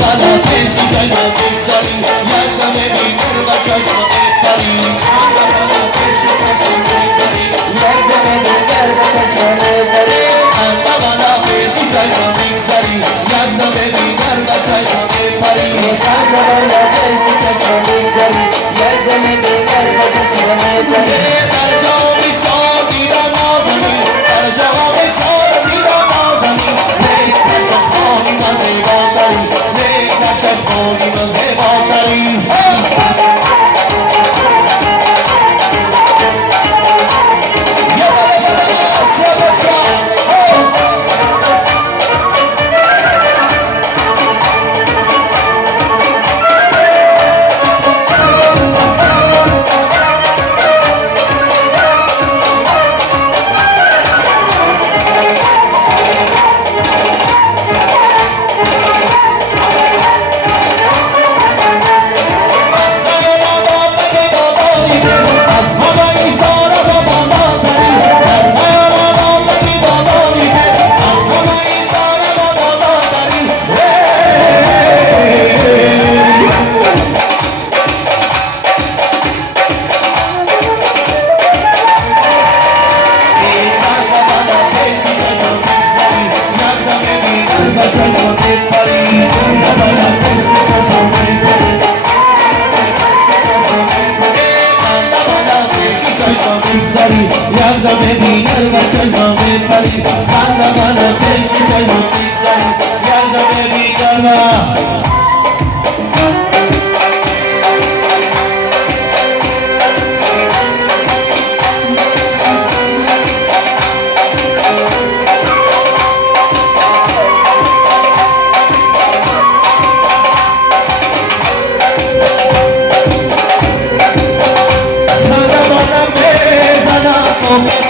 بالا پیشی جای ما بگذاری یادم بیدر و چشم بپری بالا بالا پیشی چشم بپری یادم بیدر و چشم بپری بالا پیشی جای ما بگذاری یادم بیدر و چشم بپری بالا پیشی چشم بپری یادم بیدر و چشم بپری در جام سار دیدم نازمی در جام سار دیدم نازمی لیک در چشمانی و زیباتری لیک در چشمانی و زیباتری یاد ببینم و چشمم بپری خنده منو پیش چشمم بگذاری یاد ببینم خنده منو بزنم